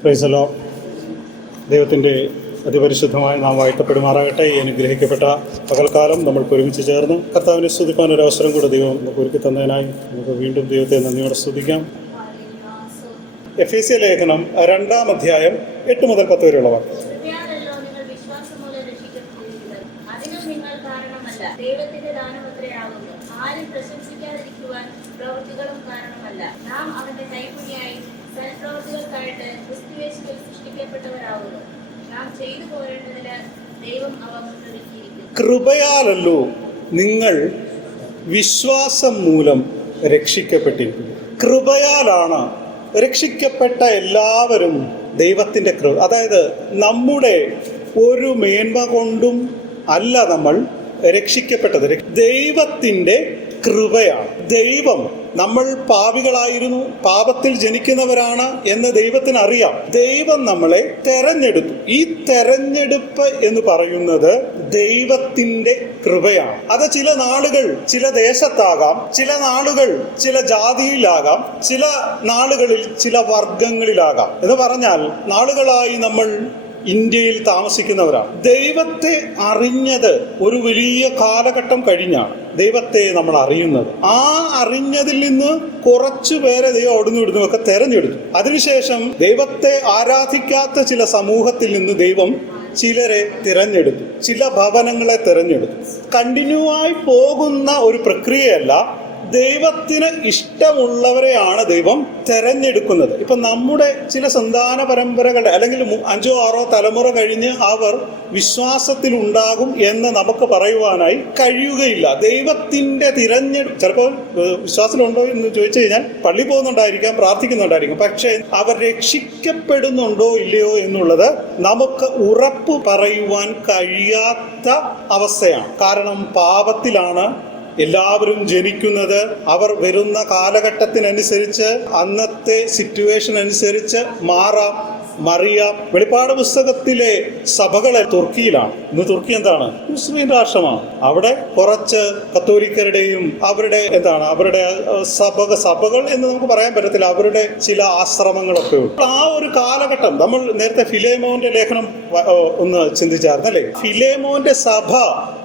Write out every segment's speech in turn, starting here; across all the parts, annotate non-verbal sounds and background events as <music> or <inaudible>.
പ്രൈസലോ ദൈവത്തിന്റെ അതിപരിശുദ്ധമായ നാം വാഴ്ത്തപ്പെടുമാറാകട്ടെ ഈ അനുഗ്രഹിക്കപ്പെട്ട പകൽക്കാലം നമ്മൾ ഒരുമിച്ച് ചേർന്ന് കർത്താവിനെ സ്തുതിക്കാൻ ഒരു അവസരം കൂടെ ദൈവം നമുക്ക് ഒരുക്കി തന്നതിനായി നമുക്ക് വീണ്ടും ദൈവത്തെ നന്ദിയോടെ സ്തുതിക്കാം. എഫ് എ സി ലേഖനം രണ്ടാം അധ്യായം എട്ട് മുതൽ പത്ത് വരെയുള്ള വാക്ക് കൃപയാലല്ലോ നിങ്ങൾ വിശ്വാസം മൂലം രക്ഷിക്കപ്പെട്ടിരിക്കുന്നത് അതിനും നിങ്ങൾ കാരണമല്ല ദൈവത്തിന്റെ ദാനമത്രയാകുന്നു ആരും പ്രശംസിക്കാതിരിക്കുവാൻ പ്രവൃത്തികളും കാരണമല്ല നാം അവന്റെ കൈപ്പിടിയായി സൽപ്രവൃത്തികൾക്കായിട്ട് ക്രിസ്തുവേശുവിൽ നാം ചെയ്തു കൃപയാലല്ലോ നിങ്ങൾ വിശ്വാസം മൂലം രക്ഷിക്കപ്പെട്ടിരിക്കുന്നു. കൃപയാലാണ് രക്ഷിക്കപ്പെട്ട എല്ലാവരും ദൈവത്തിന്റെ കൃപ. അതായത് നമ്മുടെ ഒരു മേന്മ കൊണ്ടും അല്ല നമ്മൾ രക്ഷിക്കപ്പെട്ടത്. ദൈവത്തിന്റെ കൃപയാണ്. ദൈവം നമ്മൾ പാപികളായിരുന്നു പാപത്തിൽ ജനിക്കുന്നവരാണ് എന്ന് ദൈവത്തിന് അറിയാം ദൈവം നമ്മളെ തെരഞ്ഞെടുത്തു. ഈ തെരഞ്ഞെടുപ്പ് എന്ന് പറയുന്നത് ദൈവത്തിന്റെ കൃപയാണ്. അത് ചില നാളുകൾ ചില ദേശത്താകാം ചില നാളുകൾ ചില ജാതിയിലാകാം ചില നാളുകളിൽ ചില വർഗങ്ങളിലാകാം എന്ന് പറഞ്ഞാൽ നാളുകളായി നമ്മൾ ഇന്ത്യയിൽ താമസിക്കുന്നവരാണ്. ദൈവത്തെ അറിഞ്ഞത് ഒരു വലിയ കാലഘട്ടം കഴിഞ്ഞാണ് ദൈവത്തെ നമ്മൾ അറിയുന്നത്. ആ അറിഞ്ഞതിൽ നിന്ന് കുറച്ചു പേരെ ദൈവം അവിടുന്ന് ഇവിടുന്ന് ഒക്കെ തെരഞ്ഞെടുത്തു. അതിനുശേഷം ദൈവത്തെ ആരാധിക്കാത്ത ചില സമൂഹത്തിൽ നിന്ന് ദൈവം ചിലരെ തിരഞ്ഞെടുത്തു. ചില ഭവനങ്ങളെ തിരഞ്ഞെടുത്തു. കണ്ടിന്യൂ ആയി പോകുന്ന ഒരു പ്രക്രിയയല്ല ദൈവത്തിന് ഇഷ്ടമുള്ളവരെയാണ് ദൈവം തെരഞ്ഞെടുക്കുന്നത്. ഇപ്പൊ നമ്മുടെ ചില സന്താന പരമ്പരകളുടെ അല്ലെങ്കിൽ അഞ്ചോ ആറോ തലമുറ കഴിഞ്ഞ് അവർ വിശ്വാസത്തിൽ ഉണ്ടാകും എന്ന് നമുക്ക് പറയുവാനായി കഴിയുകയില്ല. ദൈവത്തിന്റെ തിരഞ്ഞെടു ചിലപ്പോൾ വിശ്വാസത്തിലുണ്ടോ എന്ന് ചോദിച്ചു കഴിഞ്ഞാൽ പള്ളി പോകുന്നുണ്ടായിരിക്കാം പ്രാർത്ഥിക്കുന്നുണ്ടായിരിക്കും. പക്ഷേ അവർ രക്ഷിക്കപ്പെടുന്നുണ്ടോ ഇല്ലയോ എന്നുള്ളത് നമുക്ക് ഉറപ്പ് പറയുവാൻ കഴിയാത്ത അവസ്ഥയാണ്. കാരണം പാപത്തിലാണ് എല്ലാവരും ജനിക്കുന്നത് അവർ വരുന്ന കാലഘട്ടത്തിനനുസരിച്ച് അന്നത്തെ സിറ്റുവേഷൻ അനുസരിച്ച് മാറാം. മറിയാം വെളിപ്പാട് പുസ്തകത്തിലെ സഭകളെ തുർക്കിയിലാണ്. ഇന്ന് തുർക്കി എന്താണ്? മുസ്ലിം രാഷ്ട്രമാണ്. അവിടെ കുറച്ച് കത്തോലിക്കരുടെയും അവരുടെ എന്താണ്? അവരുടെ സഭക സഭ സഭകൾ എന്ന് നമുക്ക് പറയാൻ പറ്റത്തില്ല. അവരുടെ ചില ആശ്രമങ്ങളൊക്കെ ഉണ്ട്. ആ ഒരു കാലഘട്ടം നമ്മൾ നേരത്തെ ഫിലേമോന്റെ ലേഖനം ഒന്ന് ചിന്തിച്ചായിരുന്നു ഫിലേമോന്റെ സഭ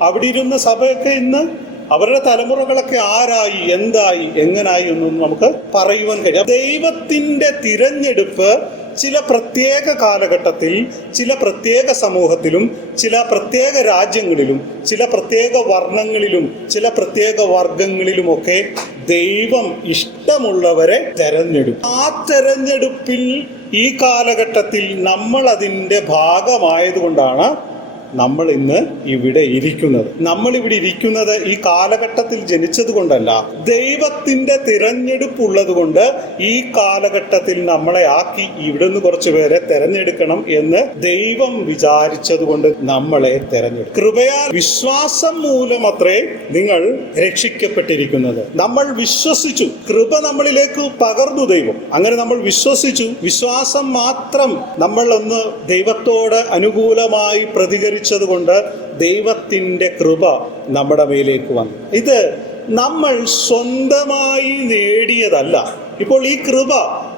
അവിടെ ഇരുന്ന സഭയൊക്കെ ഇന്ന് അവരുടെ തലമുറകളൊക്കെ ആരായി എന്തായി എങ്ങനായി എന്നൊന്നും നമുക്ക് പറയുവാൻ കഴിയും. ദൈവത്തിന്റെ തിരഞ്ഞെടുപ്പ് ചില പ്രത്യേക കാലഘട്ടത്തിൽ ചില പ്രത്യേക സമൂഹത്തിലും ചില പ്രത്യേക രാജ്യങ്ങളിലും ചില പ്രത്യേക വർണങ്ങളിലും ചില പ്രത്യേക വർഗങ്ങളിലുമൊക്കെ ദൈവം ഇഷ്ടമുള്ളവരെ തെരഞ്ഞെടുക്കും. ആ തെരഞ്ഞെടുപ്പിൽ ഈ കാലഘട്ടത്തിൽ നമ്മൾ അതിന്റെ ഭാഗമായതുകൊണ്ടാണ് നമ്മൾ ഇന്ന് ഇവിടെ ഇരിക്കുന്നത്. നമ്മൾ ഇവിടെ ഇരിക്കുന്നത് ഈ കാലഘട്ടത്തിൽ ജനിച്ചത് കൊണ്ടല്ല. ദൈവത്തിന്റെ തിരഞ്ഞെടുപ്പ് ഉള്ളത് കൊണ്ട് ഈ കാലഘട്ടത്തിൽ നമ്മളെ ആക്കി ഇവിടെ നിന്ന് കുറച്ച് പേരെ തെരഞ്ഞെടുക്കണം എന്ന് ദൈവം വിചാരിച്ചത് കൊണ്ട് നമ്മളെ തെരഞ്ഞെടുക്കും കൃപയാൽ വിശ്വാസം മൂലമത്രേ നിങ്ങൾ രക്ഷിക്കപ്പെട്ടിരിക്കുന്നത്. നമ്മൾ വിശ്വസിച്ചു. കൃപ നമ്മളിലേക്ക് പകർന്നു ദൈവം. അങ്ങനെ നമ്മൾ വിശ്വസിച്ചു. വിശ്വാസം മാത്രം നമ്മൾ ഒന്ന് ദൈവത്തോട് അനുകൂലമായി പ്രതികരിച്ചത് കൊണ്ട് ദൈവത്തിന്റെ കൃപ നമ്മുടെ മേലേക്ക് വന്നു. ഇത് നമ്മൾ സ്വന്തമായി നേടിയതല്ല. ഇപ്പോൾ ഈ കൃപ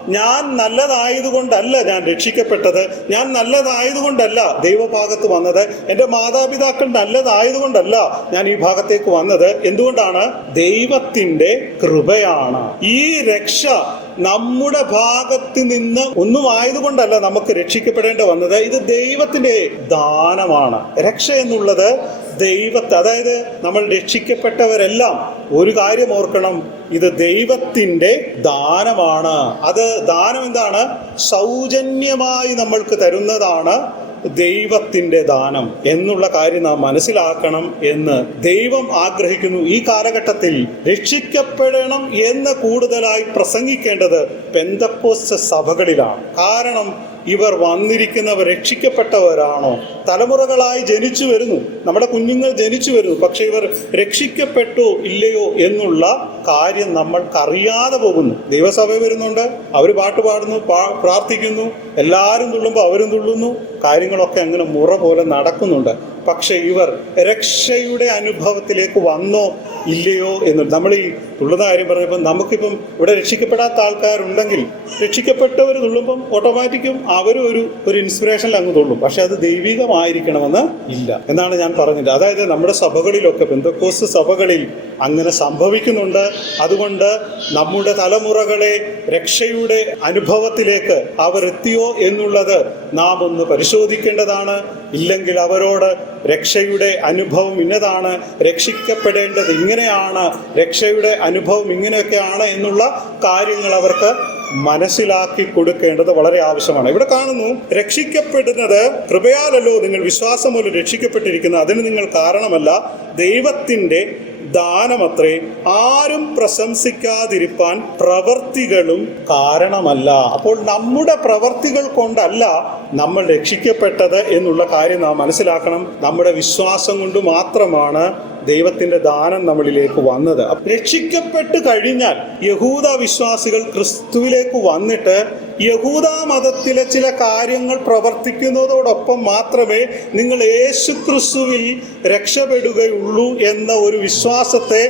ഞാൻ നല്ലതായതുകൊണ്ടല്ല ഞാൻ രക്ഷിക്കപ്പെട്ടത് ഞാൻ നല്ലതായതുകൊണ്ടല്ല ദൈവഭാഗത്ത് വന്നത് എന്റെ മാതാപിതാക്കൾ നല്ലതായതുകൊണ്ടല്ല ഞാൻ ഈ ഭാഗത്തേക്ക് വന്നത്. എന്തുകൊണ്ടാണ്? ദൈവത്തിന്റെ കൃപയാണ്. ഈ രക്ഷ നമ്മുടെ ഭാഗത്ത് നിന്ന് ഒന്നും ആയതുകൊണ്ടല്ല നമുക്ക് രക്ഷിക്കപ്പെടേണ്ടി വന്നത്. ഇത് ദൈവത്തിന്റെ ദാനമാണ്. രക്ഷ എന്നുള്ളത് ദൈവത്തെ അതായത് നമ്മൾ രക്ഷിക്കപ്പെട്ടവരെല്ലാം ഒരു കാര്യം ഓർക്കണം. ഇത് ദൈവത്തിന്റെ ദാനമാണ്. അത് ദാനം എന്താണ്? സൗജന്യമായി നമ്മൾക്ക് തരുന്നതാണ് ദൈവത്തിന്റെ ദാനം എന്നുള്ള കാര്യം നാം മനസ്സിലാക്കണം എന്ന് ദൈവം ആഗ്രഹിക്കുന്നു. ഈ കാലഘട്ടത്തിൽ രക്ഷിക്കപ്പെടണം എന്ന് കൂടുതലായി പ്രസംഗിക്കേണ്ടത് പെന്തപ്പോസ് സഭകളിലാണ്. കാരണം ഇവർ വന്നിരിക്കുന്നവർ രക്ഷിക്കപ്പെട്ടവരാണോ? തലമുറകളായി ജനിച്ചു വരുന്നു. നമ്മുടെ കുഞ്ഞുങ്ങൾ ജനിച്ചു വരുന്നു. പക്ഷെ ഇവർ രക്ഷിക്കപ്പെട്ടോ ഇല്ലയോ എന്നുള്ള കാര്യം നമ്മൾക്കറിയാതെ പോകുന്നു. ദൈവസഭ വരുന്നുണ്ട്. അവർ പാട്ട് പാടുന്നു പ്രാർത്ഥിക്കുന്നു. എല്ലാവരും തുള്ളുമ്പോൾ അവരും തുള്ളുന്നു. കാര്യങ്ങളൊക്കെ അങ്ങനെ മുറ പോലെ നടക്കുന്നുണ്ട്. പക്ഷെ ഇവർ രക്ഷയുടെ അനുഭവത്തിലേക്ക് വന്നോ ഇല്ലയോ എന്ന് നമ്മൾ ഈ തുള്ളുന്ന കാര്യം പറഞ്ഞപ്പോൾ നമുക്കിപ്പം ഇവിടെ രക്ഷിക്കപ്പെടാത്ത ആൾക്കാരുണ്ടെങ്കിൽ രക്ഷിക്കപ്പെട്ടവർ തുള്ളുമ്പം ഓട്ടോമാറ്റിക്കും അവരും ഒരു ഒരു ഇൻസ്പിറേഷനിൽ അങ്ങ് തുള്ളും. പക്ഷെ അത് ദൈവികമായിരിക്കണമെന്ന് ഇല്ല. എന്നാണ് ഞാൻ പറഞ്ഞത്. അതായത് നമ്മുടെ സഭകളിലൊക്കെ ബന്ധക്കോസ് സഭകളിൽ അങ്ങനെ സംഭവിക്കുന്നുണ്ട്. അതുകൊണ്ട് നമ്മുടെ തലമുറകളെ രക്ഷയുടെ അനുഭവത്തിലേക്ക് അവർ എത്തിയോ എന്നുള്ളത് നാം ഒന്ന് പരിശോധിക്കേണ്ടതാണ്. ഇല്ലെങ്കിൽ അവരോട് രക്ഷയുടെ അനുഭവം ഇന്നതാണ് രക്ഷിക്കപ്പെടേണ്ടത് ഇങ്ങനെയാണ് രക്ഷയുടെ അനുഭവം ഇങ്ങനെയൊക്കെയാണ് എന്നുള്ള കാര്യങ്ങൾ അവർക്ക് മനസ്സിലാക്കി കൊടുക്കേണ്ടത് വളരെ ആവശ്യമാണ്. ഇവിടെ കാണുന്നു രക്ഷിക്കപ്പെടുന്നത് കൃപയാലല്ലോ നിങ്ങൾ വിശ്വാസം മൂലം രക്ഷിക്കപ്പെട്ടിരിക്കുന്നത്. അതിന് നിങ്ങൾ കാരണമല്ല ദൈവത്തിന്റെ ദാനമത്രേ ആരും പ്രശംസിക്കാതിരിപ്പാൻ പ്രവർത്തികളും കാരണമല്ല. അപ്പോൾ നമ്മുടെ പ്രവർത്തികൾ കൊണ്ടല്ല നമ്മൾ രക്ഷിക്കപ്പെട്ടത് എന്നുള്ള കാര്യം നാം മനസ്സിലാക്കണം. നമ്മുടെ വിശ്വാസം കൊണ്ട് മാത്രമാണ് ദൈവത്തിന്റെ ദാനം നമ്മളിലേക്ക് വന്നത്. രക്ഷിക്കപ്പെട്ട് കഴിഞ്ഞാൽ യഹൂദ വിശ്വാസികൾ ക്രിസ്തുവിലേക്ക് വന്നിട്ട് യഹൂദ മതത്തിലെ ചില കാര്യങ്ങൾ പ്രവർത്തിക്കുന്നതോടൊപ്പം മാത്രമേ നിങ്ങൾ യേശു ക്രിസ്തുവിൽ രക്ഷപ്പെടുകയുള്ളൂ എന്ന ഒരു വിശ്വാസത്തെ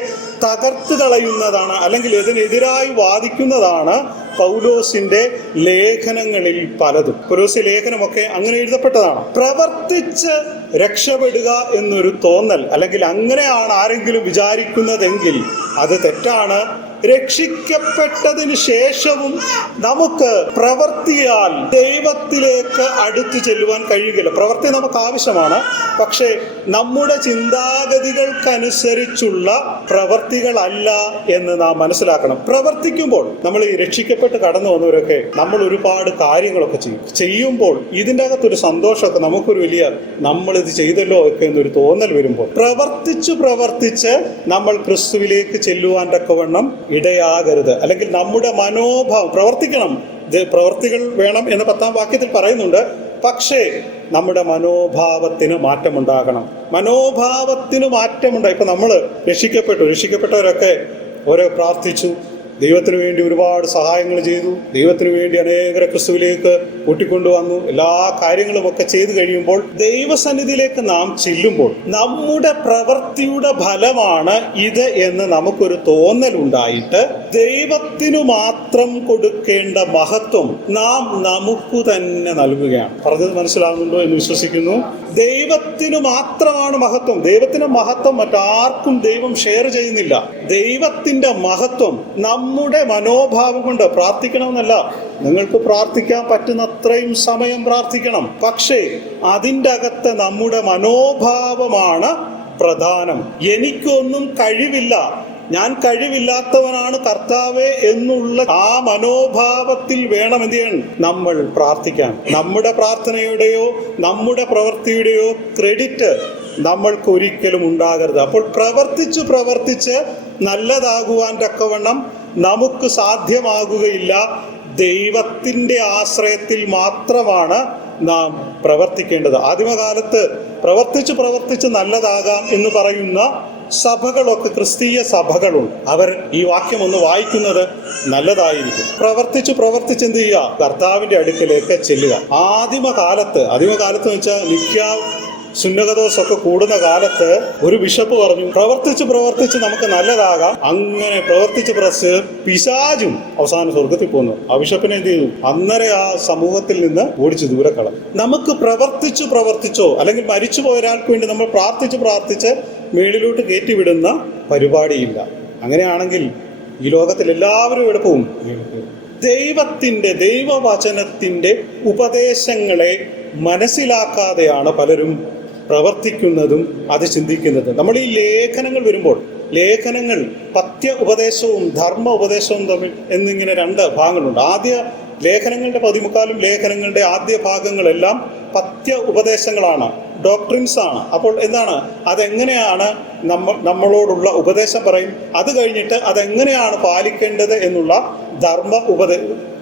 തകർത്ത് കളയുന്നതാണ് അല്ലെങ്കിൽ ഇതിനെതിരായി വാദിക്കുന്നതാണ് പൗലോസിന്റെ ലേഖനങ്ങളിൽ പലതും. പൗലോസ് ലേഖനമൊക്കെ അങ്ങനെ എഴുതപ്പെട്ടതാണ്. പ്രവർത്തിച്ച് രക്ഷപ്പെടുക എന്നൊരു തോന്നൽ അല്ലെങ്കിൽ അങ്ങനെയാണ് ആരെങ്കിലും വിചാരിക്കുന്നതെങ്കിൽ അത് തെറ്റാണ് രക്ഷിക്കപ്പെട്ടതിന് ശേഷവും നമുക്ക് പ്രവർത്തിയാൽ ദൈവത്തിലേക്ക് അടുത്തു ചെല്ലുവാൻ കഴിയുകയില്ല. പ്രവൃത്തി നമുക്ക് ആവശ്യമാണ്. പക്ഷേ നമ്മുടെ ചിന്താഗതികൾക്കനുസരിച്ചുള്ള പ്രവർത്തികളല്ല എന്ന് നാം മനസ്സിലാക്കണം. പ്രവർത്തിക്കുമ്പോൾ നമ്മൾ ഈ രക്ഷിക്കപ്പെട്ട് കടന്നു വന്നവരൊക്കെ നമ്മൾ ഒരുപാട് കാര്യങ്ങളൊക്കെ ചെയ്യും. ചെയ്യുമ്പോൾ ഇതിന്റെ അകത്തൊരു സന്തോഷമൊക്കെ നമുക്കൊരു വലിയ നമ്മളിത് ചെയ്തല്ലോ ഒക്കെ എന്നൊരു തോന്നൽ വരുമ്പോൾ പ്രവർത്തിച്ചു പ്രവർത്തിച്ച് നമ്മൾ ക്രിസ്തുവിലേക്ക് ചെല്ലുവാൻ തക്കവണ്ണം ഇടയാകരുത്. അല്ലെങ്കിൽ നമ്മുടെ മനോഭാവം പ്രവർത്തിക്കണം. പ്രവർത്തികൾ വേണം എന്ന് പത്താം വാക്യത്തിൽ പറയുന്നുണ്ട്. പക്ഷേ നമ്മുടെ മനോഭാവത്തിന് മാറ്റമുണ്ടാകണം. മനോഭാവത്തിന് മാറ്റമുണ്ടായി. ഇപ്പം നമ്മൾ രക്ഷിക്കപ്പെട്ടു. രക്ഷിക്കപ്പെട്ടവരൊക്കെ ഓരോ പ്രാർത്ഥിച്ചു ദൈവത്തിന് വേണ്ടി ഒരുപാട് സഹായങ്ങൾ ചെയ്തു. ദൈവത്തിന് വേണ്ടി അനേകരെ ക്രിസ്തുവിലേക്ക് കൂട്ടിക്കൊണ്ടുവന്നു. എല്ലാ കാര്യങ്ങളും ഒക്കെ ചെയ്തു കഴിയുമ്പോൾ ദൈവസന്നിധിയിലേക്ക് നാം ചെല്ലുമ്പോൾ നമ്മുടെ പ്രവൃത്തിയുടെ ഫലമാണ് ഇത് എന്ന് നമുക്കൊരു തോന്നൽ ഉണ്ടായിട്ട് ദൈവത്തിനു മാത്രം കൊടുക്കേണ്ട മഹത്വം നാം നമുക്ക് തന്നെ നൽകുകയാണ്. പറഞ്ഞത് മനസ്സിലാകുന്നുണ്ടോ എന്ന് വിശ്വസിക്കുന്നു. ദൈവത്തിനു മാത്രമാണ് മഹത്വം. ദൈവത്തിന്റെ മഹത്വം മറ്റാർക്കും ദൈവം ഷെയർ ചെയ്യുന്നില്ല. ദൈവത്തിന്റെ മഹത്വം നമ്മുടെ മനോഭാവം കൊണ്ട് പ്രാർത്ഥിക്കണമെന്നല്ല. നിങ്ങൾക്ക് പ്രാർത്ഥിക്കാൻ പറ്റുന്ന അത്രയും സമയം പ്രാർത്ഥിക്കണം. പക്ഷേ അതിന്റെ അകത്ത് നമ്മുടെ മനോഭാവമാണ് പ്രധാനം. എനിക്കൊന്നും കഴിവില്ല. ഞാൻ കഴിവില്ലാത്തവനാണ് കർത്താവെ എന്നുള്ള ആ മനോഭാവത്തിൽ വേണം എന്ത് ചെയ്യണം നമ്മൾ പ്രാർത്ഥിക്കാൻ. നമ്മുടെ പ്രാർത്ഥനയുടെയോ നമ്മുടെ പ്രവൃത്തിയുടെയോ ക്രെഡിറ്റ് നമ്മൾക്ക് ഒരിക്കലും ഉണ്ടാകരുത്. അപ്പോൾ പ്രവർത്തിച്ച് പ്രവർത്തിച്ച് നല്ലതാകുവാൻ തക്കവണ്ണം നമുക്ക് സാധ്യമാകുകയില്ല. ദൈവത്തിന്റെ ആശ്രയത്തിൽ മാത്രമാണ് നാം പ്രവർത്തിക്കേണ്ടത്. ആദിമകാലത്ത് പ്രവർത്തിച്ച് പ്രവർത്തിച്ച് നല്ലതാകാം എന്ന് പറയുന്ന സഭകളൊക്കെ ക്രിസ്തീയ സഭകളുണ്ട്. അവർ ഈ വാക്യം ഒന്ന് വായിക്കുന്നത് നല്ലതായിരിക്കും. പ്രവർത്തിച്ച് പ്രവർത്തിച്ച് എന്ത് ചെയ്യുക? കർത്താവിന്റെ അടുക്കലേക്ക് ചെല്ലുക. ആദിമകാലത്ത് ആദിമകാലത്ത് വെച്ചാൽ നിത്യ സുന്നകദോസ് ഒക്കെ കൂടുന്ന കാലത്ത് ഒരു ബിഷപ്പ് പറഞ്ഞു പ്രവർത്തിച്ച് പ്രവർത്തിച്ച് നമുക്ക് നല്ലതാകാം. അങ്ങനെ പ്രവർത്തിച്ച് പ്രസ് പിശാചും അവസാനം സ്വർഗത്തിൽ പോന്നു. ആ ബിഷപ്പിനെ എന്ത് ചെയ്തു? അന്നേരം ആ സമൂഹത്തിൽ നിന്ന് ഓടിച്ച് ദൂരെ കളഞ്ഞു നമുക്ക് പ്രവർത്തിച്ചു പ്രവർത്തിച്ചോ അല്ലെങ്കിൽ മരിച്ചു പോയൊരാൾക്ക് വേണ്ടി നമ്മൾ പ്രാർത്ഥിച്ച് പ്രാർത്ഥിച്ച് മേളിലോട്ട് കയറ്റിവിടുന്ന പരിപാടിയില്ല. അങ്ങനെയാണെങ്കിൽ ഈ ലോകത്തിൽ എല്ലാവരും എളുപ്പവും ദൈവത്തിന്റെ ദൈവവചനത്തിന്റെ ഉപദേശങ്ങളെ മനസ്സിലാക്കാതെയാണ് പലരും പ്രവർത്തിക്കുന്നതും അത് ചിന്തിക്കുന്നതും. നമ്മൾ ഈ ലേഖനങ്ങൾ വരുമ്പോൾ ലേഖനങ്ങൾ പത്യ ഉപദേശവും ധർമ്മ ഉപദേശവും തമ്മിൽ എന്നിങ്ങനെ രണ്ട് ഭാഗങ്ങളുണ്ട്. ആദ്യ ലേഖനങ്ങളുടെ പതിമുക്കാലും ലേഖനങ്ങളുടെ ആദ്യ ഭാഗങ്ങളെല്ലാം പത്യ ഉപദേശങ്ങളാണ് ഡോക്ട്രിൻസ് ആണ്. അപ്പോൾ എന്താണ്? അതെങ്ങനെയാണ് നമ്മ നമ്മളോടുള്ള ഉപദേശം പറയും? അത് കഴിഞ്ഞിട്ട് അതെങ്ങനെയാണ് പാലിക്കേണ്ടത് എന്നുള്ള ധർമ്മ ഉപദേ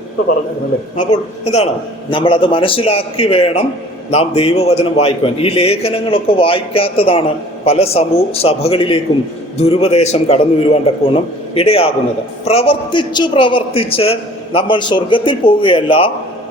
ഇപ്പൊ പറഞ്ഞിരുന്നല്ലേ? അപ്പോൾ എന്താണ്? നമ്മളത് മനസ്സിലാക്കി വേണം നാം ദൈവവചനം വായിക്കുവാൻ. ഈ ലേഖനങ്ങളൊക്കെ വായിക്കാത്തതാണ് പല സമൂ സഭകളിലേക്കും ദുരുപദേശം കടന്നു വരുവാൻ തക്കോണം ഇടയാകുന്നത്. പ്രവർത്തിച്ചു പ്രവർത്തിച്ച് നമ്മൾ സ്വർഗത്തിൽ പോവുകയല്ല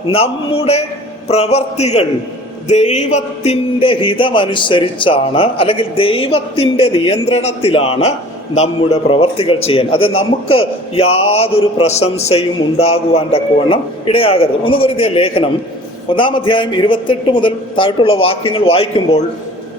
നമ്മുടെ പ്രവർത്തികൾ ദൈവത്തിന്റെ ഹിതമനുസരിച്ചാണ് അല്ലെങ്കിൽ ദൈവത്തിന്റെ നിയന്ത്രണത്തിലാണ് നമ്മുടെ പ്രവർത്തികൾ ചെയ്യാൻ. അത് നമുക്ക് യാതൊരു പ്രശംസയും ഉണ്ടാകുവാൻ തക്കവണ്ണം ഇടയാകരുത്. ഒന്ന് കരുതിയ ലേഖനം ഒന്നാം അധ്യായം ഇരുപത്തെട്ട് മുതൽ താഴ്ത്തുള്ള വാക്യങ്ങൾ വായിക്കുമ്പോൾ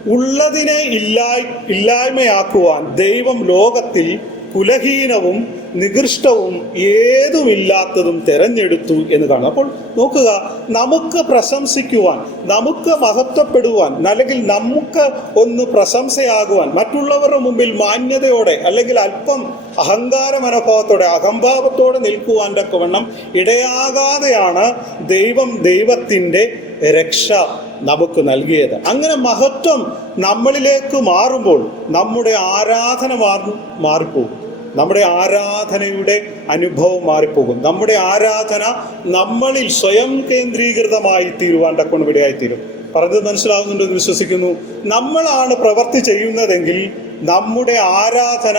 ഉള്ളതിനെ ഇല്ലായ് ഇല്ലായ്മയാക്കുവാൻ ദൈവം ലോകത്തിൽ കുലഹീനവും നികൃഷ്ടവും ഏതുമില്ലാത്തതും തെരഞ്ഞെടുത്തു എന്ന് കാണാം അപ്പോൾ നോക്കുക നമുക്ക് പ്രശംസിക്കുവാൻ നമുക്ക് മഹത്വപ്പെടുവാൻ അല്ലെങ്കിൽ നമുക്ക് ഒന്ന് പ്രശംസയാകുവാൻ മറ്റുള്ളവരുടെ മുമ്പിൽ മാന്യതയോടെ അല്ലെങ്കിൽ അല്പം അഹങ്കാര മനോഭാവത്തോടെ അഹംഭാവത്തോടെ നിൽക്കുവാൻ തക്കവണ്ണം ഇടയാകാതെയാണ് ദൈവം ദൈവത്തിന്റെ രക്ഷ നമുക്ക് നൽകിയത്. അങ്ങനെ മഹത്വം നമ്മളിലേക്ക് മാറുമ്പോൾ നമ്മുടെ ആരാധന മാറി മാറിപ്പോകും. നമ്മുടെ ആരാധനയുടെ അനുഭവം മാറിപ്പോകും. നമ്മുടെ ആരാധന നമ്മളിൽ സ്വയം കേന്ദ്രീകൃതമായി തീരുവാൻ തക്കൊണ്ട് വിടയായിത്തീരും പറഞ്ഞത് മനസ്സിലാവുന്നുണ്ടെന്ന് വിശ്വസിക്കുന്നു. നമ്മളാണ് പ്രവർത്തി ചെയ്യുന്നതെങ്കിൽ നമ്മുടെ ആരാധന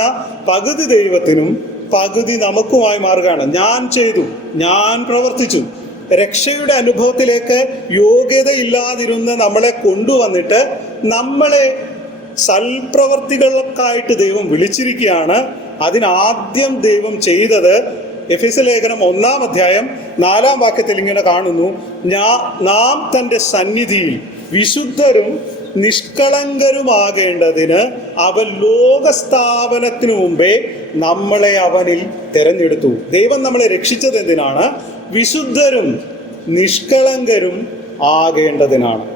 പകുതി ദൈവത്തിനും പകുതി നമുക്കുമായി മാറുകയാണ്. ഞാൻ ചെയ്തു ഞാൻ പ്രവർത്തിച്ചു. രക്ഷയുടെ അനുഭവത്തിലേക്ക് യോഗ്യതയില്ലാതിരുന്ന് നമ്മളെ കൊണ്ടുവന്നിട്ട് നമ്മളെ സൽപ്രവർത്തികൾക്കായിട്ട് ദൈവം വിളിച്ചിരിക്കുകയാണ്. അതിനാദ്യം ദൈവം ചെയ്തത് എഫ് എസ് ലേഖനം ഒന്നാം അധ്യായം നാലാം വാക്യത്തിൽ ഇങ്ങനെ കാണുന്നു ഞാ നാം തന്റെ സന്നിധിയിൽ വിശുദ്ധരും നിഷ്കളങ്കരുമാകേണ്ടതിന് അവൻ ലോകസ്ഥാപനത്തിനു മുമ്പേ നമ്മളെ അവനിൽ തെരഞ്ഞെടുത്തു. ദൈവം നമ്മളെ രക്ഷിച്ചത് എന്തിനാണ്? വിശുദ്ധരും നിഷ്കളങ്കരും ആകേണ്ടതിനാണ്.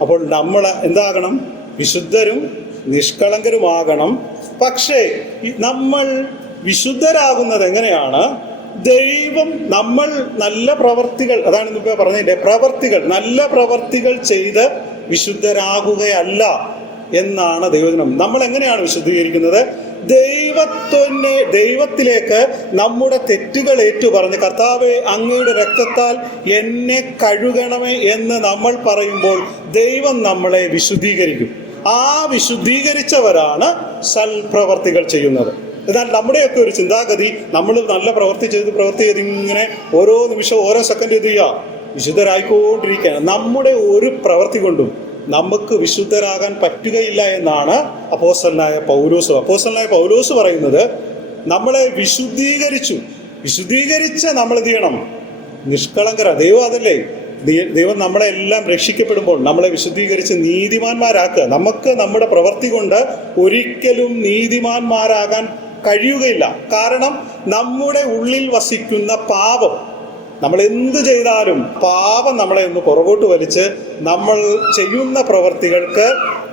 അപ്പോൾ നമ്മൾ എന്താകണം? വിശുദ്ധരും നിഷ്കളങ്കരുമാകണം. പക്ഷേ നമ്മൾ വിശുദ്ധരാകുന്നത് എങ്ങനെയാണ്? ദൈവം നമ്മൾ നല്ല പ്രവർത്തികൾ അതാണ് ഇന്നിപ്പോ പറഞ്ഞതിന്റെ പ്രവർത്തികൾ നല്ല പ്രവർത്തികൾ ചെയ്ത് വിശുദ്ധരാകുകയല്ല എന്നാണ് ദൈവജനം നമ്മൾ എങ്ങനെയാണ് വിശുദ്ധീകരിക്കുന്നത്? ദൈവത്തിനെ ദൈവത്തിലേക്ക് നമ്മുടെ തെറ്റുകൾ ഏറ്റു പറഞ്ഞ് കർത്താവെ അങ്ങയുടെ രക്തത്താൽ എന്നെ കഴുകണമേ എന്ന് നമ്മൾ പറയുമ്പോൾ ദൈവം നമ്മളെ വിശുദ്ധീകരിക്കും. ആ വിശുദ്ധീകരിച്ചവരാണ് സൽപ്രവർത്തികൾ ചെയ്യുന്നത്. എന്നാൽ നമ്മുടെയൊക്കെ ഒരു ചിന്താഗതി നമ്മൾ നല്ല പ്രവൃത്തി ചെയ്ത് പ്രവൃത്തി ചെയ്ത് ഇങ്ങനെ ഓരോ നിമിഷം ഓരോ സെക്കൻഡ് ഇത് ചെയ്യുക വിശുദ്ധരായിക്കൊണ്ടിരിക്കുകയാണ്. നമ്മുടെ ഒരു പ്രവൃത്തി കൊണ്ടും നമുക്ക് വിശുദ്ധരാകാൻ പറ്റുകയില്ല എന്നാണ് അപ്പോസ്റ്റലനായ പൗലോസ് അപ്പോസ്റ്റലനായ പൗലോസ് പറയുന്നത് നമ്മളെ വിശുദ്ധീകരിച്ചു. വിശുദ്ധീകരിച്ച നമ്മൾ എന്ത് ചെയ്യണം? നിഷ്കളങ്കര. ദൈവം അതല്ലേ? ദൈവം നമ്മളെ എല്ലാം രക്ഷിക്കപ്പെടുമ്പോൾ നമ്മളെ വിശുദ്ധീകരിച്ച് നീതിമാന്മാരാക്കുക. നമുക്ക് നമ്മുടെ പ്രവൃത്തി കൊണ്ട് ഒരിക്കലും നീതിമാന്മാരാകാൻ കഴിയുകയില്ല. കാരണം നമ്മുടെ ഉള്ളിൽ വസിക്കുന്ന പാപം നമ്മൾ എന്ത് ചെയ്താലും പാപം നമ്മളെ ഒന്ന് പുറകോട്ട് വലിച്ച് നമ്മൾ ചെയ്യുന്ന പ്രവർത്തികൾക്ക്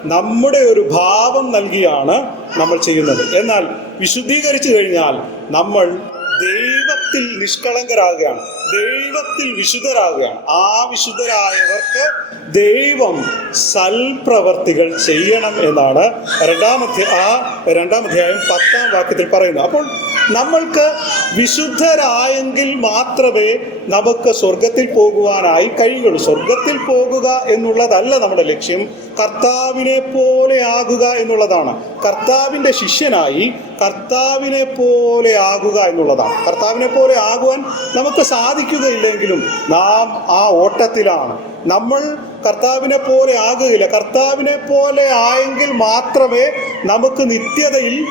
നമ്മുടെ ഒരു ഭാവം നൽകിയാണ് നമ്മൾ ചെയ്യുന്നത്. എന്നാൽ വിശുദ്ധീകരിച്ചു കഴിഞ്ഞാൽ നമ്മൾ ദൈവത്തിൽ നിഷ്കളങ്കരാകുകയാണ്. ദൈവത്തിൽ വിശുദ്ധരാകുകയാണ്. ആ വിശുദ്ധരായവർക്ക് ദൈവം സൽപ്രവർത്തികൾ ചെയ്യണം എന്നാണ് രണ്ടാമത്തെ ആ രണ്ടാം അധ്യായം പത്താം വാക്യത്തിൽ പറയുന്നത് അപ്പോൾ നമ്മൾക്ക് വിശുദ്ധരായെങ്കിൽ മാത്രമേ നമുക്ക് സ്വർഗത്തിൽ പോകുവാനായി കഴിയുള്ളൂ സ്വർഗത്തിൽ പോകുക എന്നുള്ളതല്ല നമ്മുടെ ലക്ഷ്യം. കർത്താവിനെ പോലെ ആകുക എന്നുള്ളതാണ്. കർത്താവിന്റെ ശിഷ്യനായി കർത്താവിനെ പോലെ ആകുക എന്നുള്ളതാണ്. കർത്താവിനെ പോലെ ആകുവാൻ നമുക്ക് സാധിക്കുകയില്ലെങ്കിലും നാം ആ ഓട്ടത്തിലാണ്. നമ്മൾ കർത്താവിനെ പോലെ ആകുകയില്ല. കർത്താവിനെ പോലെ ആയെങ്കിൽ മാത്രമേ നമുക്ക് നിത്യതയിൽ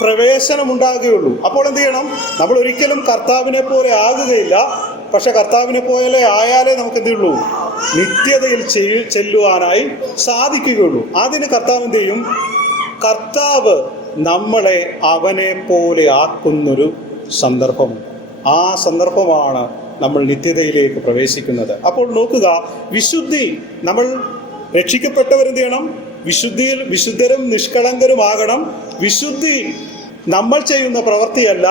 പ്രവേശനമുണ്ടാകുകയുള്ളൂ. അപ്പോൾ എന്ത് ചെയ്യണം? നമ്മൾ ഒരിക്കലും കർത്താവിനെ പോലെ ആകുകയില്ല. പക്ഷെ കർത്താവിനെ പോലെ ആയാലേ നമുക്ക് എന്തുള്ളൂ നിത്യതയിൽ ചെല്ലുവാനായി സാധിക്കുകയുള്ളൂ. അതിന് കർത്താവ് എന്ത് ചെയ്യും? കർത്താവ് നമ്മളെ അവനെ പോലെ ആക്കുന്നൊരു സന്ദർഭം. ആ സന്ദർഭമാണ് നമ്മൾ നിത്യതയിലേക്ക് പ്രവേശിക്കുന്നത്. അപ്പോൾ നോക്കുക വിശുദ്ധി നമ്മൾ രക്ഷിക്കപ്പെട്ടവരെന്ത് ചെയ്യണം? വിശുദ്ധിയിൽ വിശുദ്ധരും നിഷ്കളങ്കരുമാകണം. വിശുദ്ധി നമ്മൾ ചെയ്യുന്ന പ്രവൃത്തിയല്ല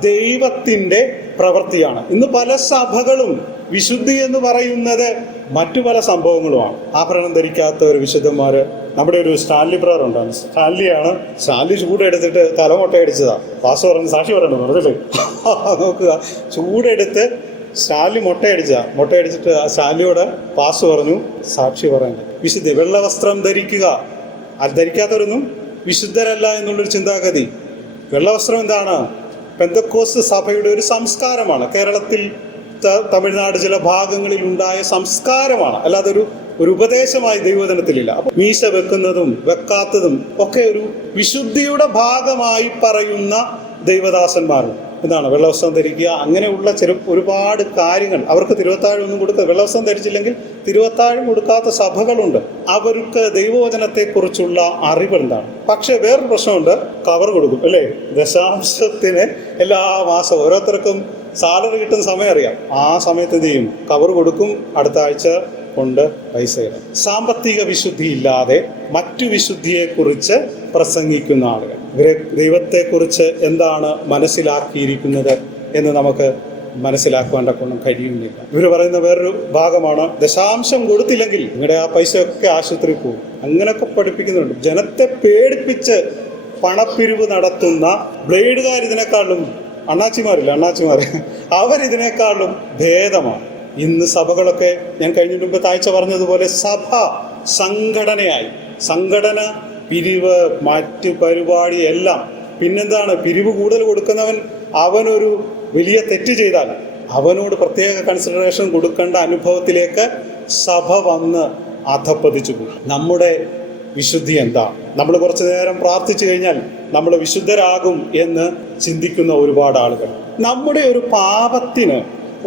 ദൈവത്തിന്റെ പ്രവൃത്തിയാണ്. ഇന്ന് പല സഭകളും വിശുദ്ധി എന്ന് പറയുന്നത് മറ്റു പല സംഭവങ്ങളുമാണ്. ആഭരണം ധരിക്കാത്ത ഒരു വിശുദ്ധന്മാർ നമ്മുടെ ഒരു സ്റ്റാൻലി ബ്രദർ ഉണ്ടാണ് സ്റ്റാൻലിയാണ് സ്റ്റാൻലി ചൂടെടുത്തിട്ട് തലമുട്ട അടിച്ചതാ വാസു പറഞ്ഞ് സാക്ഷി പറയണ്ടോ പറഞ്ഞില്ലേ <laughs> നോക്കുക. ചൂടെടുത്ത് സ്റ്റാൻലി മുട്ടയടിച്ച മുട്ടയടിച്ചിട്ട് ആ സ്റ്റാൻലിയോട് പാസ് പറഞ്ഞു സാക്ഷി പറയണ്ടേ. വിശുദ്ധ വെള്ള വസ്ത്രം ധരിക്കുക. അത് ധരിക്കാത്തവരൊന്നും വിശുദ്ധരല്ല എന്നുള്ളൊരു ചിന്താഗതി. വെള്ളവസ്ത്രം എന്താണ്? പെന്തക്കോസ് സഭയുടെ ഒരു സംസ്കാരമാണ്. കേരളത്തിൽ തമിഴ്നാട് ചില ഭാഗങ്ങളിൽ ഉണ്ടായ സംസ്കാരമാണ്. അല്ലാതെ ഒരു ഒരു ഉപദേശമായി ദൈവജനത്തിലില്ല അപ്പൊ മീശ വെക്കുന്നതും വെക്കാത്തതും ഒക്കെ ഒരു വിശുദ്ധിയുടെ ഭാഗമായി പറയുന്ന ദൈവദാസന്മാരുണ്ട്. എന്താണ് വെള്ളവസ്ത്രം ധരിക്കുക. അങ്ങനെയുള്ള ചെറു ഒരുപാട് കാര്യങ്ങൾ അവർക്ക് തിരുവത്താഴം ഒന്നും കൊടുക്കുക വെള്ളവസ്ത്രം ധരിച്ചില്ലെങ്കിൽ തിരുവത്താഴം കൊടുക്കാത്ത സഭകളുണ്ട്. അവർക്ക് ദൈവവചനത്തെക്കുറിച്ചുള്ള അറിവ് എന്താണ്? പക്ഷേ വേറൊരു പ്രശ്നമുണ്ട്. കവർ കൊടുക്കും അല്ലേ? ദശാംശത്തിന് എല്ലാ മാസവും ഓരോരുത്തർക്കും സാലറി കിട്ടുന്ന സമയം അറിയാം. ആ സമയത്ത് ചെയ്യും? കവർ കൊടുക്കും. അടുത്ത ആഴ്ച കൊണ്ട് പൈസ സാമ്പത്തിക വിശുദ്ധി ഇല്ലാതെ മറ്റു വിശുദ്ധിയെ കുറിച്ച് പ്രസംഗിക്കുന്ന ആളുകൾ. ഇവരെ ദൈവത്തെക്കുറിച്ച് എന്താണ് മനസ്സിലാക്കിയിരിക്കുന്നത് എന്ന് നമുക്ക് മനസ്സിലാക്കുവാൻ കൊണ്ടും കഴിയുന്നില്ല. ഇവർ പറയുന്ന വേറൊരു ഭാഗമാണ് ദശാംശം കൊടുത്തില്ലെങ്കിൽ നിങ്ങളുടെ ആ പൈസയൊക്കെ ആശുപത്രി പോകും. അങ്ങനെയൊക്കെ പഠിപ്പിക്കുന്നുണ്ട്. ജനത്തെ പേടിപ്പിച്ച് പണപ്പിരിവ് നടത്തുന്ന ബ്ലേഡുകാർ ഇതിനേക്കാളും അണ്ണാച്ചിമാരില്ല അണ്ണാച്ചിമാർ അവരിതിനേക്കാളും ഭേദമാണ്. ഇന്ന് സഭകളൊക്കെ ഞാൻ കഴിഞ്ഞ മുമ്പ് താഴ്ച പറഞ്ഞതുപോലെ സഭ സംഘടനയായി. സംഘടന പിരിവ് മറ്റ് പരിപാടി എല്ലാം. പിന്നെന്താണ്? പിരിവ് കൂടുതൽ കൊടുക്കുന്നവൻ അവനൊരു വലിയ തെറ്റ് ചെയ്താൽ അവനോട് പ്രത്യേക കൺസിഡറേഷൻ കൊടുക്കേണ്ട അനുഭവത്തിലേക്ക് സഭ വന്ന് അധപ്പതിച്ചു നമ്മുടെ വിശുദ്ധി എന്താ? നമ്മൾ കുറച്ചു നേരം പ്രാർത്ഥിച്ചു കഴിഞ്ഞാൽ നമ്മൾ വിശുദ്ധരാകും എന്ന് ചിന്തിക്കുന്ന ഒരുപാട് ആളുകൾ. നമ്മുടെ ഒരു പാപത്തിന്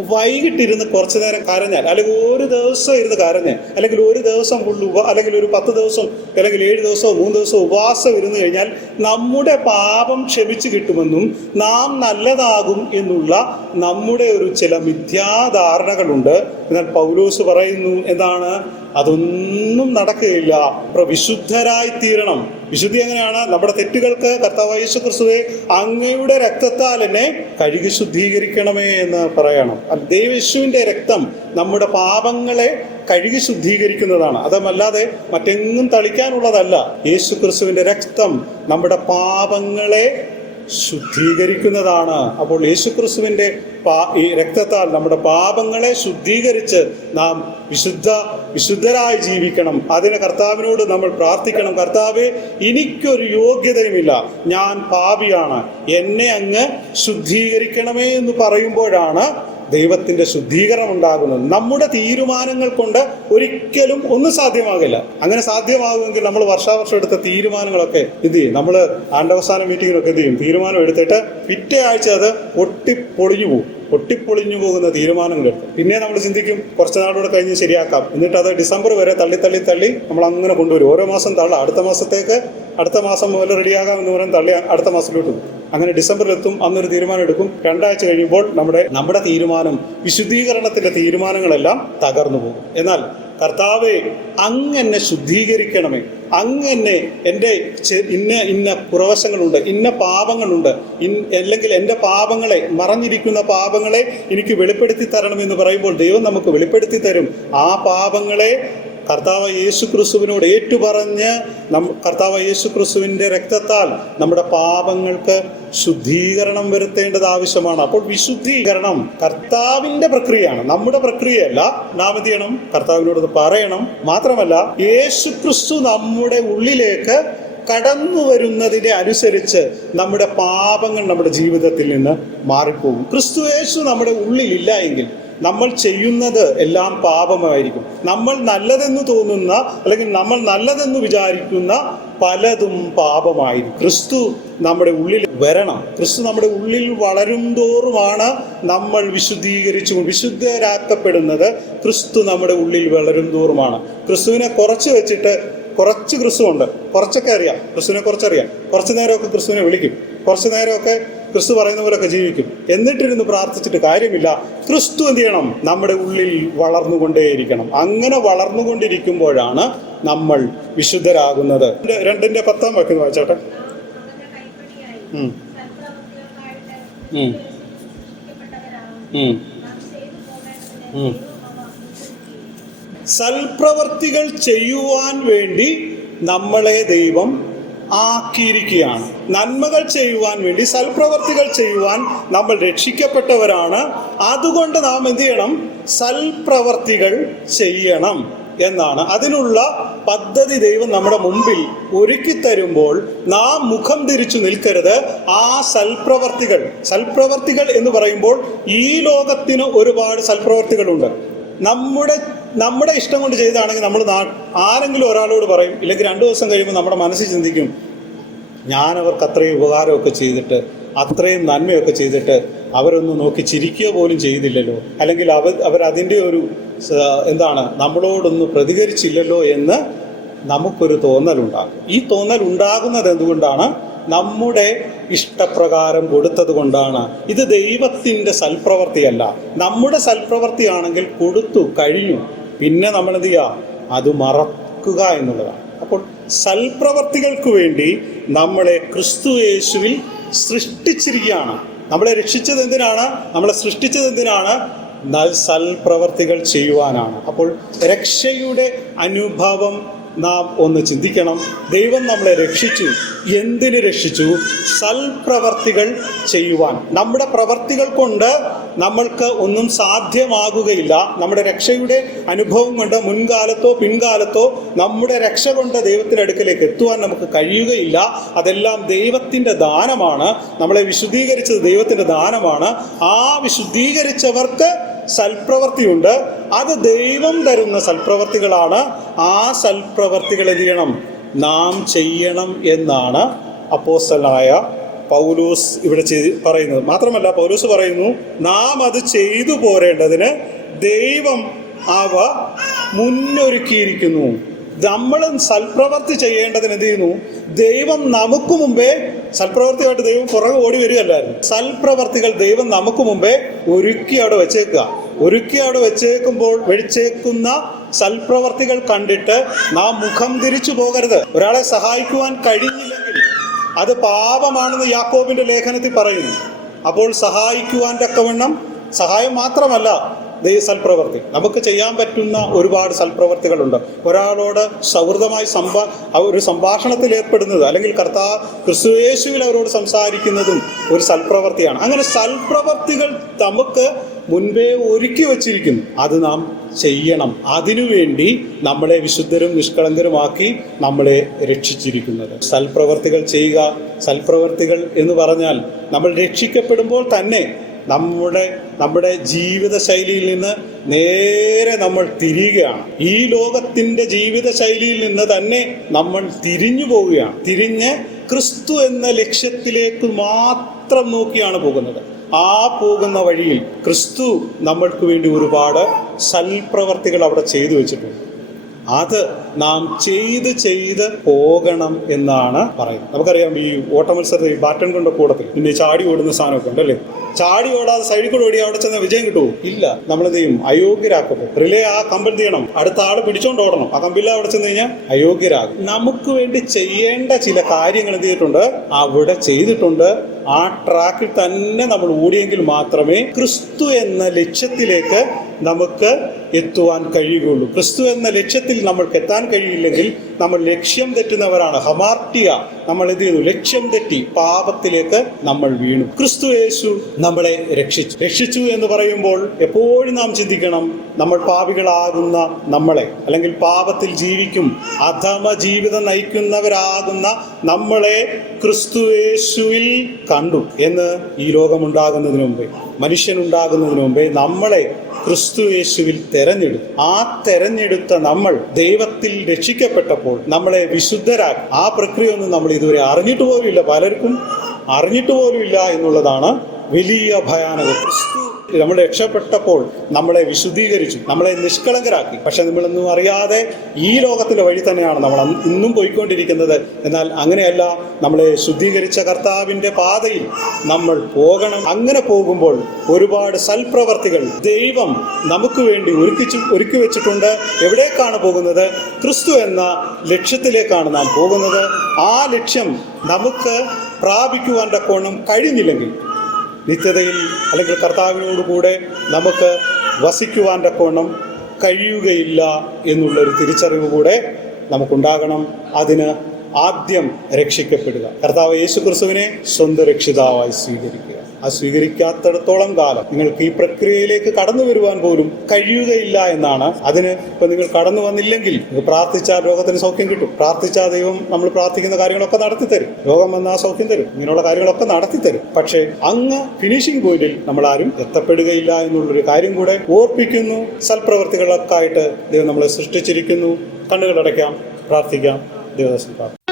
വൈകിട്ടിരുന്ന് കുറച്ചു നേരം കരഞ്ഞാൽ അല്ലെങ്കിൽ ഒരു ദിവസം ഇരുന്ന് കരഞ്ഞ് അല്ലെങ്കിൽ ഒരു ദിവസം ഫുള്ള് ഉപ അല്ലെങ്കിൽ ഒരു പത്ത് ദിവസം അല്ലെങ്കിൽ ഏഴ് ദിവസം മൂന്ന് ദിവസം ഉപവാസം ഇരുന്ന് കഴിഞ്ഞാൽ നമ്മുടെ പാപം ക്ഷമിച്ചു കിട്ടുമെന്നും നാം നല്ലതാകും എന്നുള്ള നമ്മുടെ ഒരു ചില മിഥ്യാധാരണകളുണ്ട്. എന്നാൽ പൗലോസ് പറയുന്നു എന്താണ്? അതൊന്നും നടക്കുകയില്ല. വിശുദ്ധരായി തീരണം. വിശുദ്ധി എങ്ങനെയാണ്? നമ്മുടെ തെറ്റുകൾക്ക് കർത്താവ് യേശു ക്രിസ്തുവെ അങ്ങയുടെ രക്തത്താൽ എന്നെ കഴുകി ശുദ്ധീകരിക്കണമേ എന്ന് പറയണം. ദേവേശുവിന്റെ രക്തം നമ്മുടെ പാപങ്ങളെ കഴുകി ശുദ്ധീകരിക്കുന്നതാണ്. അതല്ലാതെ മറ്റെങ്ങും തളിക്കാനുള്ളതല്ല. യേശു ക്രിസ്തുവിന്റെ രക്തം നമ്മുടെ പാപങ്ങളെ ശുദ്ധീകരിക്കുന്നതാണ്. അപ്പോൾ യേശുക്രിസ്തുവിന്റെ പാ ഈ രക്തത്താൽ നമ്മുടെ പാപങ്ങളെ ശുദ്ധീകരിച്ച് നാം വിശുദ്ധ വിശുദ്ധരായി ജീവിക്കണം. അതിന് കർത്താവിനോട് നമ്മൾ പ്രാർത്ഥിക്കണം. കർത്താവെ എനിക്കൊരു യോഗ്യതയുമില്ല. ഞാൻ പാപിയാണ്. എന്നെ അങ്ങ് ശുദ്ധീകരിക്കണമേ എന്ന് പറയുമ്പോഴാണ് ദൈവത്തിന്റെ ശുദ്ധീകരണം ഉണ്ടാകുന്നു നമ്മുടെ തീരുമാനങ്ങൾ കൊണ്ട് ഒരിക്കലും ഒന്നും സാധ്യമാകില്ല. അങ്ങനെ സാധ്യമാകുമെങ്കിൽ നമ്മൾ വർഷാവർഷം എടുത്ത തീരുമാനങ്ങളൊക്കെ എന്ത് ചെയ്യും? നമ്മൾ ആണ്ടവസാന മീറ്റിങ്ങിലൊക്കെ എന്ത് ചെയ്യും? തീരുമാനം എടുത്തിട്ട് പിറ്റേ ആഴ്ച അത് പൊട്ടിപ്പൊളിഞ്ഞു പോകും. പൊട്ടിപ്പൊളിഞ്ഞു പോകുന്ന തീരുമാനങ്ങൾ എടുക്കും. പിന്നെ നമ്മൾ ചിന്തിക്കും കുറച്ച് നാളുകൂടെ കഴിഞ്ഞ് ശരിയാക്കാം. എന്നിട്ട് അത് ഡിസംബർ വരെ തള്ളി തള്ളി തള്ളി നമ്മൾ അങ്ങനെ കൊണ്ടുവരും. ഓരോ മാസം തള്ള അടുത്ത മാസത്തേക്ക് അടുത്ത മാസം മുതൽ റെഡിയാകാം എന്ന് പറയാൻ തള്ളി അടുത്ത മാസത്തിലോട്ട് അങ്ങനെ ഡിസംബറിലെത്തും അന്നൊരു തീരുമാനം എടുക്കും രണ്ടാഴ്ച കഴിയുമ്പോൾ നമ്മുടെ നമ്മുടെ തീരുമാനം വിശുദ്ധീകരണത്തിന്റെ തീരുമാനങ്ങളെല്ലാം തകർന്നു പോകും. എന്നാൽ കർത്താവെ അങ്ങനെ ശുദ്ധീകരിക്കണമേ. അങ്ങനെ എന്റെ ഇന്ന ഇന്ന കുറവശങ്ങളുണ്ട് ഇന്ന പാപങ്ങളുണ്ട്. ഇൻ അല്ലെങ്കിൽ എന്റെ പാപങ്ങളെ മറഞ്ഞിരിക്കുന്ന പാപങ്ങളെ എനിക്ക് വെളിപ്പെടുത്തി തരണമെന്ന് പറയുമ്പോൾ ദൈവം നമുക്ക് വെളിപ്പെടുത്തി തരും. ആ പാപങ്ങളെ കർത്താവ് യേശു ക്രിസ്തുവിനോട് ഏറ്റുപറഞ്ഞ് നം കർത്താവ് യേശു ക്രിസ്തുവിന്റെ രക്തത്താൽ നമ്മുടെ പാപങ്ങൾക്ക് ശുദ്ധീകരണം വരുത്തേണ്ടത് ആവശ്യമാണ്. അപ്പോൾ വിശുദ്ധീകരണം കർത്താവിന്റെ പ്രക്രിയയാണ്. നമ്മുടെ പ്രക്രിയയല്ല. നാം എന്ത് ചെയ്യണം? കർത്താവിനോട് പറയണം. മാത്രമല്ല യേശു ക്രിസ്തു നമ്മുടെ ഉള്ളിലേക്ക് കടന്നു വരുന്നതിനെ അനുസരിച്ച് നമ്മുടെ പാപങ്ങൾ നമ്മുടെ ജീവിതത്തിൽ നിന്ന് മാറിപ്പോകും. ക്രിസ്തു യേശു നമ്മുടെ ഉള്ളിലില്ല എങ്കിൽ നമ്മൾ ചെയ്യുന്നത് എല്ലാം പാപമായിരിക്കും. നമ്മൾ നല്ലതെന്ന് തോന്നുന്ന അല്ലെങ്കിൽ നമ്മൾ നല്ലതെന്ന് വിചാരിക്കുന്ന പലതും പാപമായിരിക്കും. ക്രിസ്തു നമ്മുടെ ഉള്ളിൽ വരണം. ക്രിസ്തു നമ്മുടെ ഉള്ളിൽ വളരും തോറുമാണ് നമ്മൾ വിശുദ്ധീകരിച്ചു വിശുദ്ധരാക്കപ്പെടുന്നത്. ക്രിസ്തു നമ്മുടെ ഉള്ളിൽ വളരും തോറുമാണ്. ക്രിസ്തുവിനെ കുറച്ച് വെച്ചിട്ട് കുറച്ച് ക്രിസ്തു ഉണ്ട് കുറച്ചൊക്കെ അറിയാം. ക്രിസ്തുവിനെ കുറച്ചറിയാം. കുറച്ച് നേരമൊക്കെ ക്രിസ്തുവിനെ വിളിക്കും. കുറച്ച് നേരമൊക്കെ ക്രിസ്തു പറയുന്ന പോലെയൊക്കെ ജീവിക്കും. എന്നിട്ടിരുന്ന് പ്രാർത്ഥിച്ചിട്ട് കാര്യമില്ല. ക്രിസ്തു എന്ത് ചെയ്യണം? നമ്മുടെ ഉള്ളിൽ വളർന്നുകൊണ്ടേയിരിക്കണം. അങ്ങനെ വളർന്നുകൊണ്ടിരിക്കുമ്പോഴാണ് നമ്മൾ വിശുദ്ധരാകുന്നത്. രണ്ട് രണ്ടിന്റെ പത്താം വാക്യം വായിച്ചോട്ടെ. സൽപ്രവർത്തികൾ ചെയ്യുവാൻ വേണ്ടി നമ്മളെ ദൈവം ആക്കിയിരിക്കുകയാണ്. നന്മകൾ ചെയ്യുവാൻ വേണ്ടി സൽപ്രവർത്തികൾ ചെയ്യുവാൻ നമ്മൾ രക്ഷിക്കപ്പെട്ടവരാണ്. അതുകൊണ്ട് നാം എന്ത് ചെയ്യണം? സൽപ്രവർത്തികൾ ചെയ്യണം എന്നാണ്. അതിനുള്ള പദ്ധതി ദൈവം നമ്മുടെ മുമ്പിൽ ഒരുക്കി തരുമ്പോൾ നാം മുഖം തിരിച്ചു നിൽക്കരുത്. ആ സൽപ്രവർത്തികൾ സൽപ്രവർത്തികൾ എന്ന് പറയുമ്പോൾ ഈ ലോകത്തിന് ഒരുപാട് സൽപ്രവർത്തികളുണ്ട്. നമ്മുടെ നമ്മുടെ ഇഷ്ടം കൊണ്ട് ചെയ്താണെങ്കിൽ നമ്മൾ ആരെങ്കിലും ഒരാളോട് പറയും ഇല്ലെങ്കിൽ രണ്ടു ദിവസം കഴിയുമ്പോൾ നമ്മുടെ മനസ്സിൽ ചിന്തിക്കും ഞാൻ അവർക്ക് അത്രയും ഉപകാരമൊക്കെ ചെയ്തിട്ട് അത്രയും നന്മയൊക്കെ ചെയ്തിട്ട് അവരൊന്ന് നോക്കി ചിരിക്കുക പോലും ചെയ്തില്ലല്ലോ. അല്ലെങ്കിൽ അവർ അവരതിന്റെ ഒരു എന്താണ് നമ്മളോടൊന്ന് പ്രതികരിച്ചില്ലല്ലോ എന്ന് നമുക്കൊരു തോന്നലുണ്ടാകും. ഈ തോന്നൽ ഉണ്ടാകുന്നത് എന്തുകൊണ്ടാണ്? നമ്മുടെ ഇഷ്ടപ്രകാരം കൊടുത്തത് കൊണ്ടാണ്. ഇത് ദൈവത്തിന്റെ സൽപ്രവൃത്തിയല്ല നമ്മുടെ സൽപ്രവൃത്തിയാണെങ്കിൽ കൊടുത്തു കഴിഞ്ഞു. പിന്നെ നമ്മൾ എന്ത് ചെയ്യുക അത് മറക്കുക എന്നുള്ളതാണ്. അപ്പോൾ സൽപ്രവർത്തികൾക്ക് വേണ്ടി നമ്മളെ ക്രിസ്തു യേശുവിൽ സൃഷ്ടിച്ചിരിക്കുകയാണ്. നമ്മളെ രക്ഷിച്ചത് എന്തിനാണ്? നമ്മളെ സൃഷ്ടിച്ചത് എന്തിനാണ്? സൽപ്രവർത്തികൾ ചെയ്യുവാനാണ്. അപ്പോൾ രക്ഷയുടെ അനുഭവം നാം ഒന്ന് ചിന്തിക്കണം. ദൈവം നമ്മളെ രക്ഷിച്ചു. എന്തിനു രക്ഷിച്ചു? സൽപ്രവർത്തികൾ ചെയ്യുവാൻ. നമ്മുടെ പ്രവർത്തികൾ കൊണ്ട് നമ്മൾക്ക് ഒന്നും സാധ്യമാകുകയില്ല. നമ്മുടെ രക്ഷയുടെ അനുഭവം കൊണ്ട് മുൻകാലത്തോ പിൻകാലത്തോ നമ്മുടെ രക്ഷ കൊണ്ട് ദൈവത്തിന്റെ അടുക്കലേക്ക് എത്തുവാൻ നമുക്ക് കഴിയുകയില്ല. അതെല്ലാം ദൈവത്തിന്റെ ദാനമാണ്. നമ്മളെ വിശുദ്ധീകരിച്ചത് ദൈവത്തിന്റെ ദാനമാണ്. ആ വിശുദ്ധീകരിച്ചവർക്ക് സൽപ്രവൃത്തിയുണ്ട് അത് ദൈവം തരുന്ന സൽപ്രവർത്തികളാണ്. ആ സൽപ്രവർത്തികൾ എന്ത് ചെയ്യണം? നാം ചെയ്യണം എന്നാണ് അപ്പോസ്തലനായ പൗലൂസ് ഇവിടെ പറയുന്നത്. മാത്രമല്ല പൗലൂസ് പറയുന്നു നാം അത് ചെയ്തു പോരേണ്ടതിന് ദൈവം അവ മുന്നൊരുക്കിയിരിക്കുന്നു. നമ്മൾ സൽപ്രവർത്തി ചെയ്യേണ്ടതിന് എന്ത് ചെയ്യുന്നു? ദൈവം നമുക്ക് മുമ്പേ സൽപ്രവർത്തിയായിട്ട് ദൈവം പുറകെ ഓടി വരികയല്ലായിരുന്നു. സൽപ്രവർത്തികൾ ദൈവം നമുക്ക് മുമ്പേ ഒരുക്കി അവിടെ വെച്ചേക്കുക. ഒരുക്കി അവിടെ വെച്ചേക്കുമ്പോൾ വെടിച്ചേക്കുന്ന സൽപ്രവർത്തികൾ കണ്ടിട്ട് നാം മുഖം തിരിച്ചു പോകരുത്. ഒരാളെ സഹായിക്കുവാൻ കഴിഞ്ഞില്ലെങ്കിൽ അത് പാപമാണെന്ന് യാക്കോബിന്റെ ലേഖനത്തിൽ പറയുന്നു. അപ്പോൾ സഹായിക്കുവാൻ തക്കവണ്ണം സഹായം മാത്രമല്ല ദൈവ സൽപ്രവൃത്തി നമുക്ക് ചെയ്യാൻ പറ്റുന്ന ഒരുപാട് സൽപ്രവൃത്തികളുണ്ട് ഒരാളോട് സൗഹൃദമായി സംഭാ ഒരു സംഭാഷണത്തിൽ ഏർപ്പെടുന്നത് അല്ലെങ്കിൽ കർത്താ ക്രിസ്തുവേശുവിൽ അവരോട് സംസാരിക്കുന്നതും ഒരു സൽപ്രവൃത്തിയാണ് അങ്ങനെ സൽപ്രവൃത്തികൾ നമുക്ക് മുൻപേ ഒരുക്കി വച്ചിരിക്കുന്നു. അത് നാം ചെയ്യണം. അതിനുവേണ്ടി നമ്മളെ വിശുദ്ധരും നിഷ്കളങ്കരുമാക്കി നമ്മളെ രക്ഷിച്ചിരിക്കുന്നത്. സൽപ്രവർത്തികൾ ചെയ്യുക സൽപ്രവർത്തികൾ എന്ന് പറഞ്ഞാൽ നമ്മൾ രക്ഷിക്കപ്പെടുമ്പോൾ തന്നെ നമ്മുടെ നമ്മുടെ ജീവിത ശൈലിയിൽ നിന്ന് നേരെ നമ്മൾ തിരിയുകയാണ്. ഈ ലോകത്തിന്റെ ജീവിത ശൈലിയിൽ നിന്ന് തന്നെ നമ്മൾ തിരിഞ്ഞു പോവുകയാണ്. തിരിഞ്ഞ് ക്രിസ്തു എന്ന ലക്ഷ്യത്തിലേക്ക് മാത്രം നോക്കിയാണ് പോകുന്നത്. ആ പോകുന്ന വഴിയിൽ ക്രിസ്തു നമ്മൾക്ക് വേണ്ടി ഒരുപാട് സൽപ്രവർത്തികൾ അവിടെ ചെയ്തു വെച്ചിട്ടുണ്ട്. അത് നാം ചെയ്ത് ചെയ്ത് പോകണം എന്നാണ് പറയുന്നത്. നമുക്കറിയാം ഈ ഓട്ടമത്സരത്തിൽ ഈ ബാറ്റൺ കൊണ്ട കൂടത്തിൽ പിന്നെ ചാടി ഓടുന്ന സാധനമൊക്കെ ഉണ്ടല്ലേ? ചാടി ഓടാതെ സൈഡിൽ കൂടെ ഓടി അവിടെ ചെന്ന വിജയം കിട്ടുമോ? ഇല്ല. നമ്മൾ എന്ത് ചെയ്യും? അയോഗ്യരാക്കപ്പെടും റിലേ ആ കമ്പൽ ചെയ്യണം. അടുത്ത ആൾ പിടിച്ചോണ്ട് ഓടണം. ആ കമ്പില്ല അവിടെ ചെന്ന് കഴിഞ്ഞാൽ അയോഗ്യരാകും. നമുക്ക് വേണ്ടി ചെയ്യേണ്ട ചില കാര്യങ്ങൾ എന്ത് ചെയ്തിട്ടുണ്ട്? അവിടെ ചെയ്തിട്ടുണ്ട്. ആ ട്രാക്കിൽ തന്നെ നമ്മൾ ഓടിയെങ്കിൽ മാത്രമേ ക്രിസ്തു എന്ന ലക്ഷ്യത്തിലേക്ക് നമുക്ക് എത്തുവാൻ കഴിയുകയുള്ളൂ. ക്രിസ്തു എന്ന ലക്ഷ്യത്തിൽ നമ്മൾക്ക് എത്താൻ കഴിയില്ലെങ്കിൽ നമ്മൾ ലക്ഷ്യം തെറ്റുന്നവരാണ്. ഹമാർട്ടിയ നമ്മൾ എന്ത് ചെയ്തു ലക്ഷ്യം തെറ്റി പാപത്തിലേക്ക് നമ്മൾ വീണു. ക്രിസ്തു യേശു നമ്മളെ രക്ഷിച്ചു. രക്ഷിച്ചു എന്ന് പറയുമ്പോൾ എപ്പോഴും നാം ചിന്തിക്കണം നമ്മൾ പാപികളാകുന്ന നമ്മളെ അല്ലെങ്കിൽ പാപത്തിൽ ജീവിക്കും അധമ ജീവിതം നയിക്കുന്നവരാകുന്ന നമ്മളെ ക്രിസ്തു യേശുവിൽ കണ്ടു എന്ന് ഈ ലോകമുണ്ടാകുന്നതിന് മുമ്പേ മനുഷ്യനുണ്ടാകുന്നതിന് മുമ്പേ നമ്മളെ ക്രിസ്തു യേശുവിൽ തെരഞ്ഞെടുത്തു. ആ തെരഞ്ഞെടുത്ത നമ്മൾ ദൈവത്തിൽ രക്ഷിക്കപ്പെട്ടപ്പോൾ നമ്മളെ വിശുദ്ധരാക്കി. ആ പ്രക്രിയ ഒന്നും നമ്മൾ ഇതുവരെ അറിഞ്ഞിട്ട് പോലുമില്ല പലർക്കും അറിഞ്ഞിട്ട് പോലുമില്ല എന്നുള്ളതാണ് വലിയ ഭയാനകം. ക്രിസ്തു നമ്മൾ രക്ഷപ്പെട്ടപ്പോൾ നമ്മളെ വിശുദ്ധീകരിച്ചു നമ്മളെ നിഷ്കളങ്കരാക്കി. പക്ഷെ നമ്മളൊന്നും അറിയാതെ ഈ ലോകത്തിന്റെ വഴി തന്നെയാണ് നമ്മൾ ഇന്നും പോയിക്കൊണ്ടിരിക്കുന്നത്. എന്നാൽ അങ്ങനെയല്ല നമ്മളെ ശുദ്ധീകരിച്ച കർത്താവിന്റെ പാതയിൽ നമ്മൾ പോകണം. അങ്ങനെ പോകുമ്പോൾ ഒരുപാട് സൽപ്രവർത്തികൾ ദൈവം നമുക്ക് വേണ്ടി ഒരുക്കിച്ചു ഒരുക്കി വെച്ചിട്ടുണ്ട്. എവിടേക്കാണ് പോകുന്നത്? ക്രിസ്തു എന്ന ലക്ഷ്യത്തിലേക്കാണ് നാം പോകുന്നത്. ആ ലക്ഷ്യം നമുക്ക് പ്രാപിക്കുവാൻ തക്കോണം കഴിഞ്ഞില്ലെങ്കിൽ നിത്യതയിൽ അല്ലെങ്കിൽ കർത്താവിനോട് കൂടെ നമുക്ക് വസിക്കുവാൻ തക്കവണ്ണം കഴിയുകയില്ല എന്നുള്ളൊരു തിരിച്ചറിവ് കൂടെ നമുക്കുണ്ടാകണം. അതിന് ആദ്യം രക്ഷിക്കപ്പെടുക. കർത്താവ് യേശു ക്രിസ്തുവിനെ സ്വന്തം രക്ഷിതാവായി സ്വീകരിക്കുക. ആ സ്വീകരിക്കാത്തടത്തോളം കാലം നിങ്ങൾക്ക് ഈ പ്രക്രിയയിലേക്ക് കടന്നു വരുവാൻ പോലും കഴിയുകയില്ല എന്നാണ്. അതിന് ഇപ്പൊ നിങ്ങൾ കടന്നു വന്നില്ലെങ്കിൽ പ്രാർത്ഥിച്ചാൽ രോഗത്തിന് സൗഖ്യം കിട്ടും. പ്രാർത്ഥിച്ചാൽ ദൈവം നമ്മൾ പ്രാർത്ഥിക്കുന്ന കാര്യങ്ങളൊക്കെ നടത്തി തരും. രോഗം വന്നാൽ സൗഖ്യം തരും. ഇങ്ങനെയുള്ള കാര്യങ്ങളൊക്കെ നടത്തി തരും. പക്ഷേ അങ്ങ് ഫിനിഷിംഗ് പോയിന്റിൽ നമ്മൾ ആരും എത്തപ്പെടുകയില്ല എന്നുള്ളൊരു കാര്യം കൂടെ ഓർപ്പിക്കുന്നു. സൽപ്രവർത്തികളൊക്കെ ആയിട്ട് ദൈവം നമ്മളെ സൃഷ്ടിച്ചിരിക്കുന്നു. കണ്ണുകളടയ്ക്കാം പ്രാർത്ഥിക്കാം ദേവദാസൻ